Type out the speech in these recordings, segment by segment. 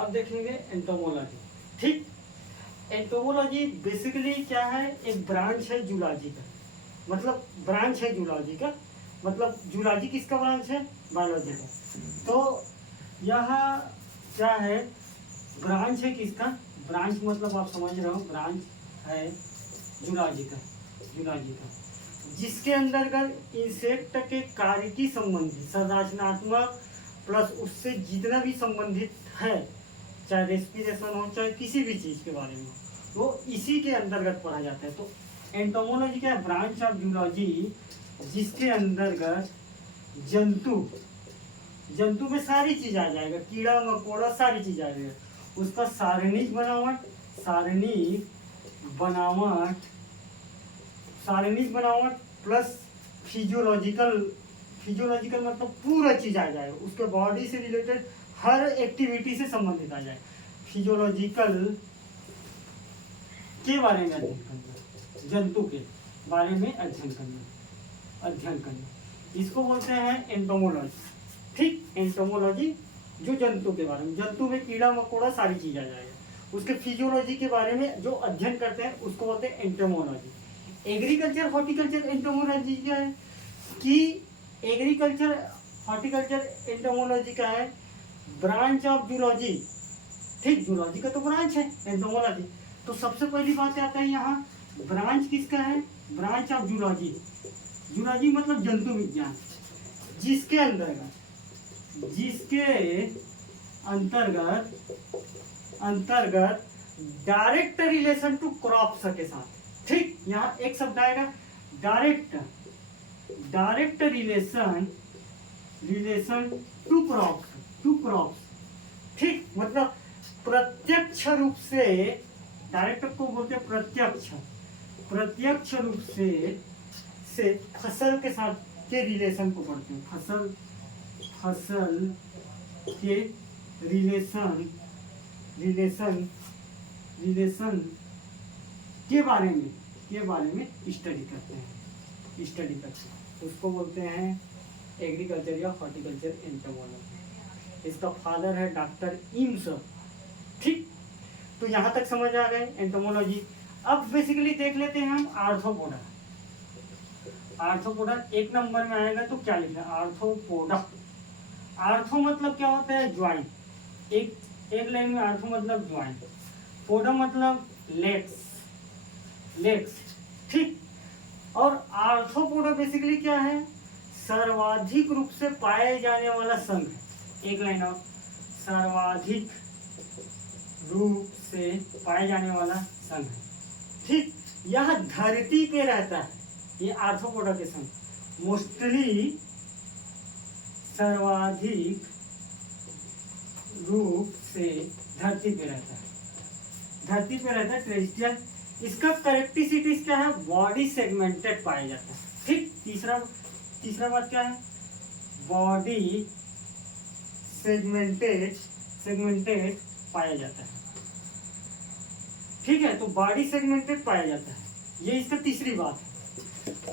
अब देखेंगे एंटोमोलॉजी। ठीक, एंटोमोलॉजी बेसिकली क्या है, एक ब्रांच है जूलॉजी का, मतलब ब्रांच है जूलॉजी का, मतलब जूलॉजी किसका ब्रांच है, बायोलॉजी का। तो यह क्या है, ब्रांच है किसका, ब्रांच मतलब आप समझ रहे हो, ब्रांच है जूलॉजी का, जूलॉजी का, जिसके अंतर्गत इंसेक्ट के कार्य की संबंधित संरचनात्मक प्लस उससे जितना भी संबंधित है, चाहे रेस्पिरेशन हो चाहे किसी भी चीज के बारे में, वो इसी के अंतर्गत पढ़ा जाता है। तो एंटोमोलॉजी क्या है, ब्रांच ऑफ जूलॉजी, जिसके अंतर्गत जंतु, जंतु में सारी चीज आ जाएगा, कीड़ा मकोड़ा सारी चीज आ जाएगा, उसका सारणिक बनावट, सारणिक बनावट, सारणिक बनावट प्लस फिजियोलॉजिकल, फिजियोलॉजिकल मतलब पूरा चीज आ जाएगा, उसके बॉडी से रिलेटेड हर एक्टिविटी से संबंधित आ जाए, फिजियोलॉजिकल के बारे में अध्ययन करना, जंतु के बारे में अध्ययन करना, अध्ययन करना, इसको बोलते हैं एंटोमोलॉजी। ठीक, एंटोमोलॉजी जो जंतु के बारे में, जंतु में कीड़ा मकोड़ा सारी चीज आ जाएगा, उसके फिजियोलॉजी के बारे में जो अध्ययन करते हैं उसको बोलते हैं एंटोमोलॉजी। एग्रीकल्चर हॉर्टिकल्चर एंटोमोलॉजी क्या है कि एग्रीकल्चर हॉर्टिकल्चर एंटोमोलॉजी का है ब्रांच ऑफ जूलॉजी। ठीक, जूलॉजी का तो ब्रांच है एंटोमोलॉजी। तो सबसे पहली बात आता है यहाँ, ब्रांच किसका है, ब्रांच ऑफ जूलॉजी। जूलॉजी मतलब जंतु विज्ञान, जिसके अंतर्गत, जिसके अंतर्गत, अंतर्गत डायरेक्ट रिलेशन टू क्रॉप्स के साथ। ठीक, यहाँ एक शब्द आएगा direct, direct relation, relation to crops, to crops. ठीक, मतलब प्रत्यक्ष रूप से, डायरेक्ट को बोलते हैं प्रत्यक्ष, प्रत्यक्ष रूप से फसल के साथ के रिलेशन को पढ़ते हैं, फसल, फसल के रिलेशन, रिलेशन, रिलेशन के बारे में, के बारे में स्टडी करते हैं, स्टडी करते हैं, उसको बोलते हैं एग्रीकल्चर या हॉर्टिकल्चर एंटोमोलॉजी। इसका फादर है डॉक्टर इम्स। ठीक, तो यहाँ तक समझ आ गए एंटोमोलॉजी। अब बेसिकली देख लेते हैं हम आर्थ्रोपोडा। आर्थ्रोपोडा एक नंबर में आएगा तो क्या लिखा है, आर्थ्रोपोडा। आर्थो मतलब क्या होता है, ज्वाइंट, एक लाइन में आर्थो मतलब ज्वाइंट, पोडा मतलब लेग्स, लेग्स। ठीक, और आर्थ्रोपोडा बेसिकली क्या है, सर्वाधिक रूप से पाए जाने वाला संघ है। एक लाइन और, सर्वाधिक रूप से पाए जाने वाला संघ है। ठीक, यह धरती पे रहता है, ये आर्थ्रोपोडा के संघ मोस्टली सर्वाधिक रूप से धरती पे रहता है, धरती पे रहता है, टेरेस्ट्रियल। इसका कैरेक्टरिस्टिक्स क्या है, बॉडी सेगमेंटेड पाया जाता है। ठीक, तीसरा बात क्या है, बॉडी सेगमेंटेड, सेगमेंटेड पाया जाता है। ठीक है, तो बॉडी सेगमेंटेड पाया जाता है, ये इसका तीसरी बात है।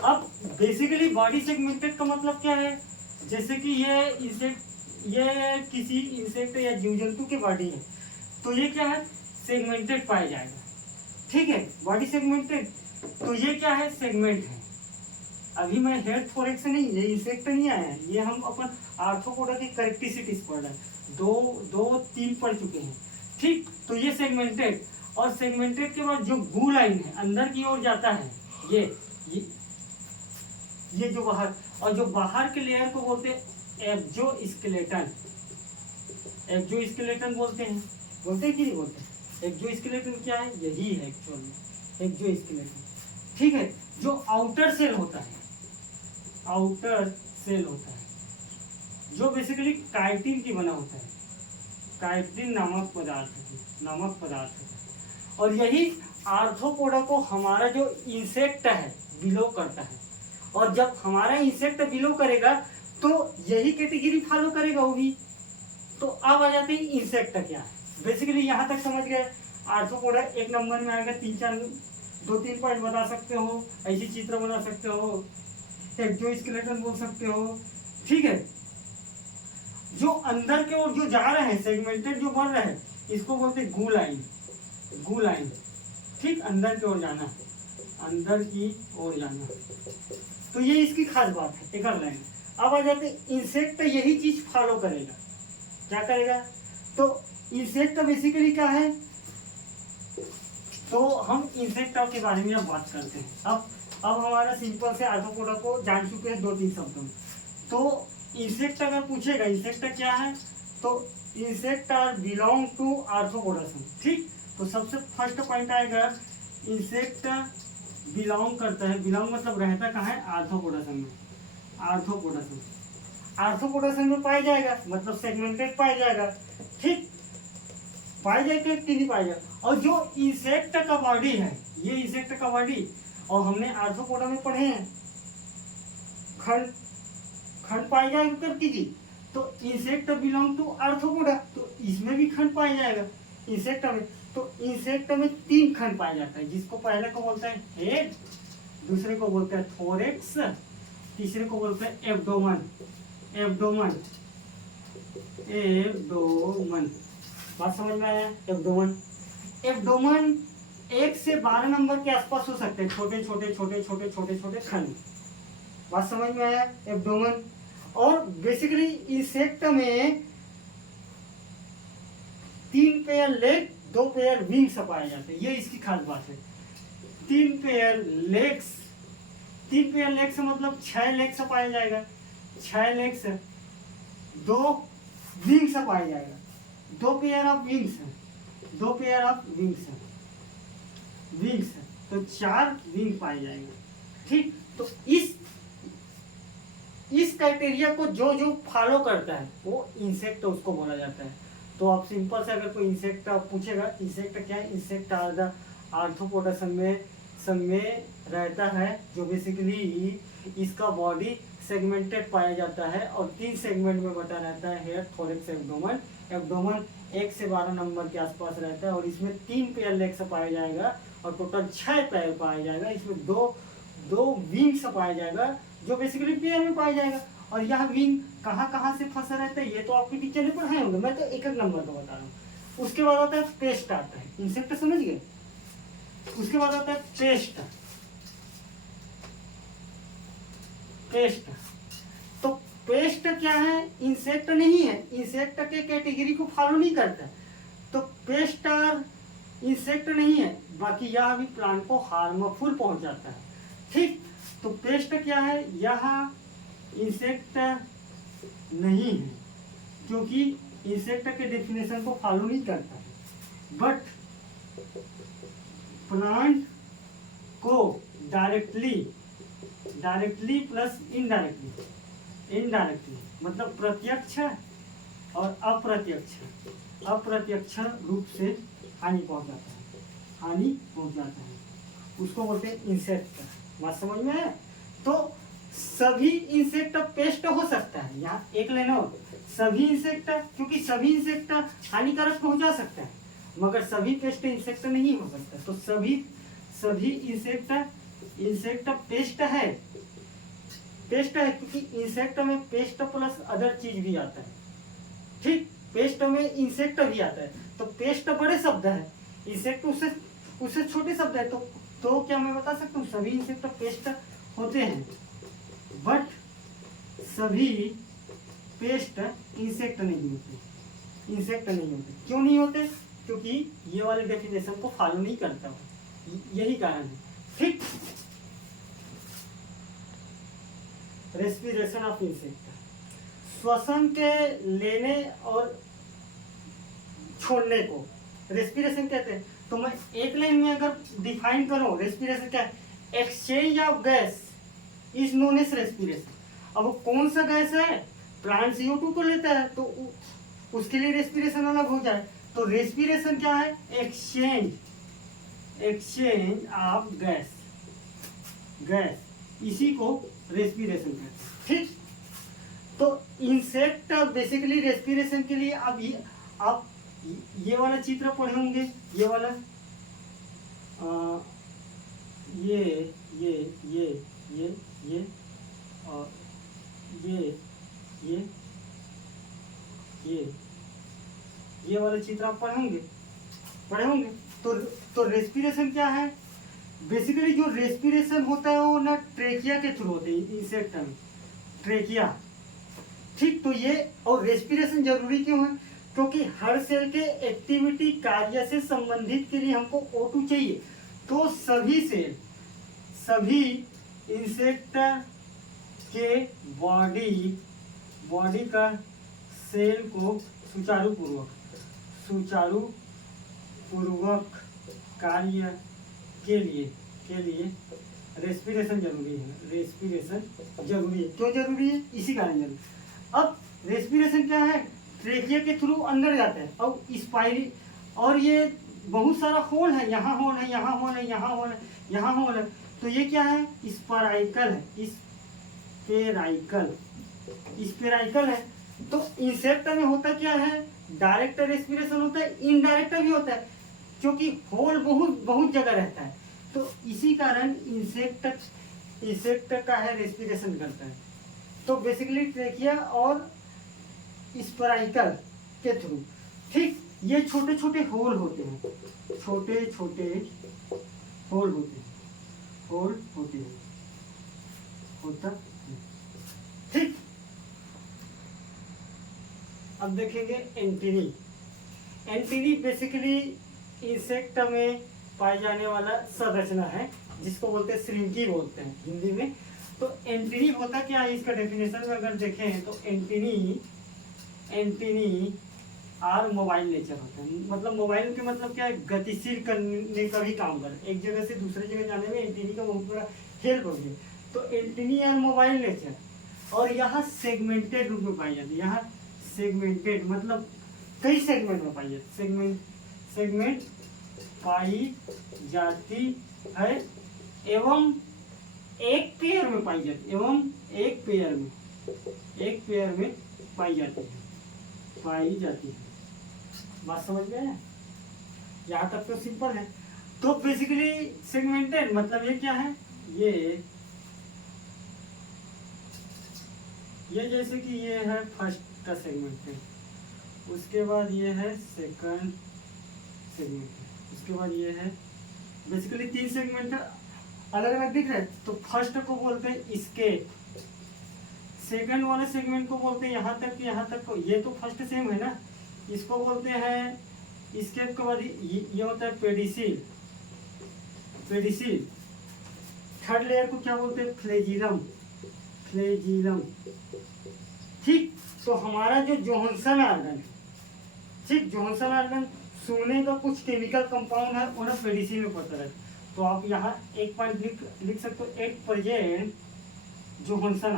अब बेसिकली बॉडी सेगमेंटेड का मतलब क्या है, जैसे कि ये इंसेक्ट, ये किसी इंसेक्ट या जीव जंतु की बॉडी है, तो ये क्या है, सेगमेंटेड पाया जाएगा। ठीक है, बॉडी सेगमेंटेड, तो ये क्या है, सेगमेंट है। अभी मैं हेड थोरेक्स नहीं, ये इंसेक्ट नहीं आया है, ये हम अपन आर्थ्रोपोडा की कैरेक्टरिस्टिक्स पढ़ रहे हैं, दो तीन पढ़ चुके हैं। ठीक, तो ये सेगमेंटेड, और सेगमेंटेड के बाद जो गू लाइन है अंदर की ओर जाता है, ये जो बाहर, और जो बाहर के लेयर को बोलते हैं एक्सोस्केलेटन, एक्सोस्केलेटन बोलते हैं, बोलते हैं कि नहीं बोलते, एक्सोस्केलेटन क्या है, यही है एक्चुअल में एक्सोस्केलेटन। ठीक है, जो आउटर सेल होता है, आउटर सेल होता है, जो बेसिकली काइटिन की बना होता है, काइटिन नामक पदार्थ, नामक पदार्थ है, और यही आर्थ्रोपोडा को हमारा जो इंसेक्ट है बिलो करता है, और जब हमारा इंसेक्ट बिलो करेगा तो यही कैटेगरी फॉलो करेगा वो भी। तो अब आ जाते हैं इंसेक्ट क्या है, बेसिकली यहाँ तक समझ गए। आर्थ्रोपोडा एक नंबर में आएगा, दो तीन पॉइंट बता सकते हो, ऐसी चित्र बना सकते हो, एक्सोस्केलेटन बोल सकते हो। ठीक है, जो अंदर के ओर जो जा रहे हैं, सेगमेंटेड जो बन रहे हैं, इसको बोलते हैं गू लाइन, गू लाइन। ठीक, अंदर की ओर जाना, अंदर की ओर जाना। तो ये इसकी खास बात है, एक और लाइन। अब आ जाते इंसेक्ट, यही चीज फॉलो करेगा। क्या करेगा? तो इंसेक्ट बेसिकली क्या है? तो हम इंसेक्ट के बारे में अब बात करते हैं। अब हमारा सिंपल से आर्थ्रोपोडा को जान चुके हैं 2-3 शब्दों में। तो इंसेक्ट अगर पूछेगा इंसेक्ट क्या है, तो insect are belong to Arthropoda. ठीक, तो सबसे फर्स्ट पॉइंट आएगा इंसेक्ट बिलोंग करता है, बिलोंग मतलब रहता कहाँ है? आर्थ्रोपोडा में। आर्थ्रोपोडा में पाया जाएगा, मतलब सेगमेंटेड पाया जाएगा। ठीक, पाया जाएगा कि नहीं पाया जाएगा। और जो इंसेक्ट का बॉडी है, ये इंसेक्ट का बॉडी, और हमने आर्थ्रोपोडा में पढ़े हैं खंड, खंड पाया जाएगा कर कीजिए। तो इंसेक्ट बिलोंग टू आर्थ्रोपोडा, तो इसमें भी खंड पाया जाएगा इंसेक्ट में। तो इंसेक्ट में 3 खंड पाया जाता है, जिसको पहले को बोलते हैं हेड, दूसरे को बोलते हैं थोरेक्स, तीसरे को बोलते हैं एब्डोमन। एब्डोमन, एब्डोमन, बात समझ में आया? एब्डोमन, एब्डोमन 1 से 12 नंबर के आसपास हो सकते हैं, छोटे छोटे छोटे छोटे छोटे छोटे खंड। बात समझ में आया? एब्डोमन। और बेसिकली इंसेक्ट में 3 पेयर लेग, 2 पेयर विंग्स पाए जाते हैं, ये इसकी खास बात है। 3 पेयर लेग्स, 3 पेयर लेग्स मतलब 6 लेग्स पाया जाएगा, 6 लेग्स, 2 विंग्स पाया जाएगा, 2 pair of wings, 2 pair of wings, wings, तो 4 विंग पाया जाएगा। ठीक, तो इस क्राइटेरिया को जो जो फॉलो करता है वो इंसेक्ट उसको बोला जाता है। तो आप सिंपल से अगर कोई इंसेक्ट पूछेगा, इंसेक्ट क्या है? इंसेक्ट आर्थ्रोपोडा में रहता है, जो बेसिकली इसका बॉडी सेगमेंटेड पाया जाता है और 3 सेगमेंट में बटा रहता है, हेड, थोरेक्स, एब्डोमन। एब्डोमन 1 से 12 नंबर के आसपास रहता है और इसमें 3 पेयर लेग्स पाया जाएगा और टोटल 6 पेयर पाया जाएगा। इसमें दो विंग्स पाया जाएगा, जो बेसिकली पेयर में पाया जाएगा। और यह विंग कहाँ से फंसा रहता है ये तो आपके टीचर ने पढ़ाए होंगे, मैं तो एक नंबर को बता रहा हूँ। उसके बाद आता है पेस्ट, आता है इंसेक्ट, समझ गए? उसके बाद आता है पेस्ट। पेस्ट, तो पेस्ट क्या है? इंसेक्ट नहीं है, इंसेक्ट के कैटेगरी को फॉलो नहीं करता है। तो पेस्ट और इंसेक्ट नहीं है, बाकी यह भी प्लांट को हार्मफुल पहुंचाता है। ठीक, तो पेस्ट क्या है? यह इंसेक्ट नहीं है, क्योंकि इंसेक्ट के डेफिनेशन को फॉलो नहीं करता है, बट प्लांट को डायरेक्टली प्लस इनडायरेक्टली मतलब प्रत्यक्ष और अप्रत्यक्ष रूप से हानि पहुंचाता है, उसको बोलते हैं इंसेक्ट। बात समझ में है? तो सभी इंसेक्ट पेस्ट हो सकता है, यहाँ एक लेना हो, सभी इंसेक्ट, क्योंकि सभी इंसेक्ट हानिकारक पहुंचा सकता है, मगर सभी पेस्ट इंसेक्ट नहीं हो सकता। तो सभी इंसेक्ट पेस्ट है, क्योंकि इंसेक्ट में पेस्ट प्लस अदर चीज भी आता है। ठीक, पेस्ट में इंसेक्ट भी आता है, तो पेस्ट बड़े शब्द है, इंसेक्ट उससे छोटे शब्द है। तो क्या मैं बता सकता हूँ सभी इंसेक्ट पेस्ट होते हैं, बट सभी पेस्ट इंसेक्ट नहीं होते। क्यों नहीं होते? क्योंकि ये वाले डेफिनेशन को फॉलो नहीं करता हूँ, यही कारण है। ठीक, रेस्पिरेशन ऑफ इंसेक्ट, श्वसन के लेने और छोड़ने को रेस्पिरेशन कहते हैं। तो मैं एक लाइन में अगर डिफाइन करूं रेस्पिरेशन क्या है? Exchange of gas is known as respiration. अब कौन सा गैस है? प्लांट CO2 को लेता है, तो उसके लिए रेस्पिरेशन अलग हो जाए। तो रेस्पिरेशन क्या है? एक्सचेंज ऑफ गैस, इसी को रेस्पिरेशन कहते हैं। ठीक, तो इंसेक्ट बेसिकली रेस्पिरेशन के लिए आप ये वाला चित्र पढ़े होंगे, ये वाला ये और ये वाले चित्र आप पढ़े होंगे। तो रेस्पिरेशन क्या है, बेसिकली जो रेस्पिरेशन होता है वो ना ट्रेकिया के थ्रू होते हैं इंसेक्ट में, ट्रेकिया। ठीक, तो ये और रेस्पिरेशन जरूरी क्यों है, क्योंकि हर सेल के एक्टिविटी कार्य से संबंधित के लिए हमको O2 चाहिए। तो सभी सेल, सभी इंसेक्ट के बॉडी का सेल को सुचारू पूर्वक कार्य के लिए रेस्पिरेशन जरूरी है। रेस्पिरेशन जरूरी है, क्यों जरूरी है, इसी कारण जरूरी। अब रेस्पिरेशन क्या है, ट्रेकिया के थ्रू अंदर जाता है और स्पाइरी, और ये बहुत सारा होल है, यहाँ होल है, यहाँ होल है, यहाँ होल है, यहाँ होल है। तो ये क्या है, स्पेराइकल है, स्पेराइकल है। तो इंसेक्ट में होता क्या है, डायरेक्ट रेस्पिरेशन होता है, इनडायरेक्ट भी होता है, क्योंकि होल बहुत जगह रहता है। तो इसी कारण इंसेक्ट का है रेस्पिरेशन करता है। तो बेसिकली ट्रेकिया और स्पेराइकल के थ्रू। ठीक, ये छोटे छोटे होल होते हैं, छोटे छोटे होल होते हैं, होता है। ठीक, अब देखेंगे एंटीनी बेसिकली इंसेक्ट में पाए जाने वाला संरचना है, जिसको बोलते हैं श्रिंकी बोलते हैं हिंदी में। तो एंटीनी होता क्या है, इसका डेफिनेशन में अगर देखें तो एंटीनी आर मोबाइल नेचर होता है। मतलब मोबाइल के मतलब क्या है, गतिशील करने का भी काम कर, एक जगह से दूसरी जगह जाने में एंटीनी का बहुत बड़ा हेल्प होगी। तो एंटीनी आर मोबाइल नेचर, और यहाँ सेगमेंटेड रूप में पाई जाती है। यहाँ सेगमेंटेड मतलब कई सेगमेंट में पाई जाती है, सेगमेंट पाई जाती है, एवं एक पेयर में पाई जाती है, एवं एक पेयर में पाई जाती है। बात समझ में है, यहाँ तक तो सिंपल है। तो बेसिकली सेगमेंटेड मतलब ये क्या है, ये जैसे कि ये है फर्स्ट सेगमेंटेड, उसके बाद ये है सेकंड सेगमेंटेड, उसके बाद ये है, बेसिकली 3 सेगमेंट अलग अलग दिख रहे हैं। तो फर्स्ट को बोलते हैं स्केप, सेकंड वाले सेगमेंट को बोलते हैं यहाँ तक को, ये तो फर्स्ट सेम है ना, इसको बोलते हैं स्केप। के बाद ये होता है पेडिसिल। थर्ड लेयर को क्या बोलते हैं, फ्लेजिलम। ठीक, तो हमारा जो जोहानसन ऑर्गन है, ठीक, जोहानसन ऑर्गन सूंघने का कुछ केमिकल कंपाउंड है, उन्हें पेडिसिल में पड़ता है। तो आप यहाँ एक पॉइंट लिख सकते हो, एट प्रेजेंट जोहानसन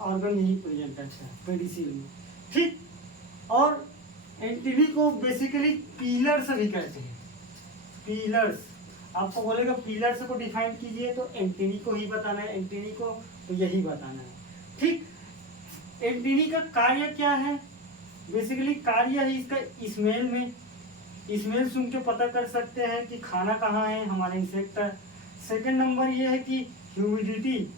ऑर्गन यही प्रेजेंट करता है पेडिसिल में। ठीक, और एंटीनी को बेसिकली पिलर्स भी कहते हैं। पिलर्स, आपको बोलेगा पिलर्स को डिफाइन कीजिए, तो एंटीनी को ही बताना है, एंटीनी को तो यही बताना है। ठीक, एंटीनी का कार्य क्या है, बेसिकली कार्य है इसका स्मेल सुन के पता कर सकते हैं कि खाना कहाँ है हमारे इंसेक्ट। सेकंड नंबर ये है कि ह्यूमिडिटी,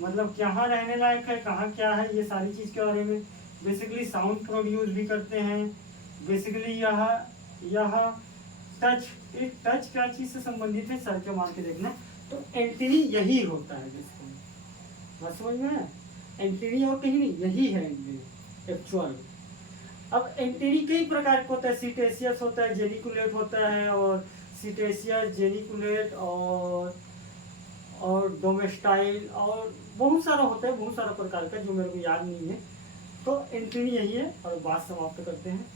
मतलब कहाँ रहने लायक है, कहाँ क्या है, ये सारी चीज़ के बारे में। बेसिकली साउंड प्रोड्यूस भी करते हैं। बेसिकली यह टच क्या चीज़ से संबंधित है, सर के मार के देखना। तो एंटीनी यही होता है, जिसको बस समझ में, एंटीनी और कहीं नहीं, यही है एंटीनी एक्चुअल। अब एंटीनी कई प्रकार का होता है, सीटेशियस होता है, जेनिकुलेट होता है, और सीटेशियस, जेनिकुलेट और डोमेस्टाइल, और बहुत सारा होता है, बहुत सारा प्रकार का, जो मेरे को याद नहीं है। तो एंटीनी यही है, और बात समाप्त करते हैं।